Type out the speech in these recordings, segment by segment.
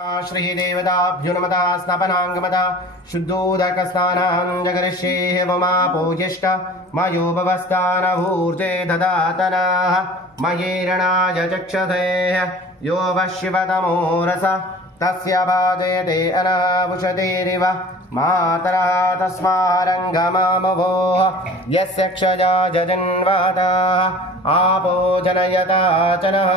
श्रीदेवताभ्यो नमः स्नापनाङ्गमदा शुद्धोदकस्नानां जगरिष्ये हेममापोजिष्ट मयोपवस्थानभूर्ते ददातनाः मयीरणाय चक्षते यो वशिवतमो रस तस्य बाधेते अनावुषतेरिव मातरः तस्मारङ्गमामवोः यस्य क्षजा जजन्वाताः आपो जनयता चनः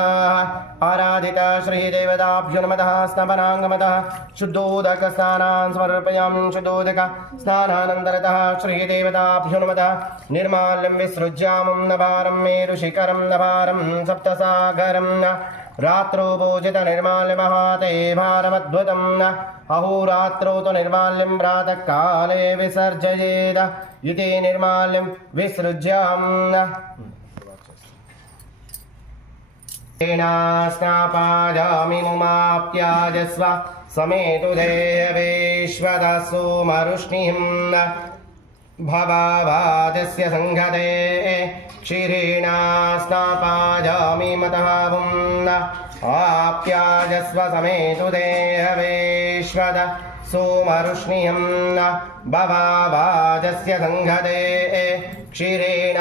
आराधिता श्रीदेवताभ्यो नमः स्नापनाङ्गमतः शुद्धोदकस्नानान् समर्पयामि शुद्धोदक स्नानानन्तरतः श्रीदेवताभ्यो नमः निर्माल्यं विसृज्यामं नभारं मेरुशिखरं नभारं सप्तसागरं रात्रो भोजित निर्माल्यमहाते भारमद्भुतम् अहोरात्रो तु निर्माल्यं प्रातः काले विसर्जयेद इति निर्माल्यं विसृज्याम् स्नापायामि मुमाप्याजस्व समेतु देवेश्वदसो मरुष्णिं भवावाजस्य संघते क्षीरेण स्नापायामि मतः पुन्न आप्याजस्व समेतु देहवेश्वद सोमरुष्णिं भवावाजस्य संघते क्षीरेण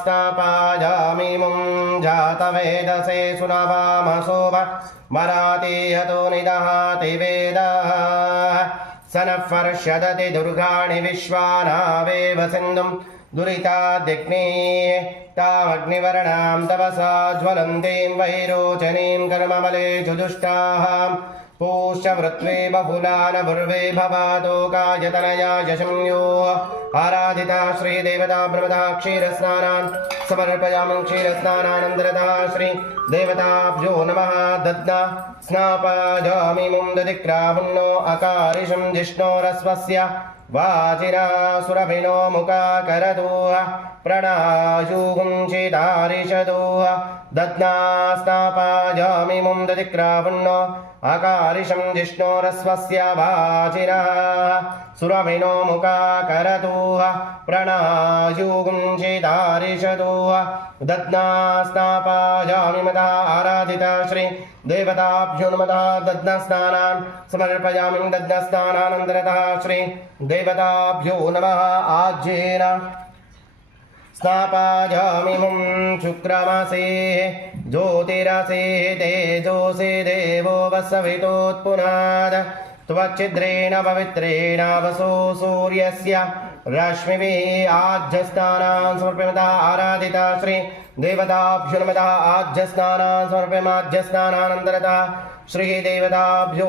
स्नापायामि मुं जातवेदसे सुनवामसोभ मरातीयतो निदहाति वेदः स नः पर्ष्यदति दुर्गाणि विश्वानावेव सिन्धुं दुरिताद्यग्ने तामग्निवर्णां तपसा ज्वलन्तीं वैरोचनीं कर्ममले जुदुष्टाः पूष्यवृत्वे बहुलानभुर्वे भवातो कायतनया यशंयो आराधिता श्रीदेवता ब्रह्मदा क्षीरस्नानान् समर्पयामि क्षीरस्नानानन्तरतः श्रीदेवताभ्यो नमः दद्ना स्नापायामि मुं दधिक्राहुन्नो अकारिशं जिष्णोरस्वस्य वाजिरासुरभिनो मुखाकरतो प्रणायुगुंचितारिषतो दद्ना स्नापायामि मुं दधिक्राहुन्नो अकारिशं जिष्णोरस्वस्य वाजिरः सुरभिनो मुखाकरतो प्रणायुगुंचितारिषतो दद्ना स्नापायामि मदा आराधिता श्री देवताभ्यो नमः दद्ना स्नानान् समर्पयामि दद्ना स्नानानन्तरतः श्री देवताभ्यो नमः आज्येन स्नापायामि मुं शुक्रमासे ज्योतिरसे तेजोसे देवो वसवितोत्पुनाद त्वच्छिद्रेण पवित्रेण वसो सूर्यस्य रश्मिभिः आज्यस्नानान् समर्पयामि आराधिता श्री देवताभ्यो नमः आज्यस्नानान् समर्पयामि आज्यस्नानानन्तरतः श्री देवताभ्यो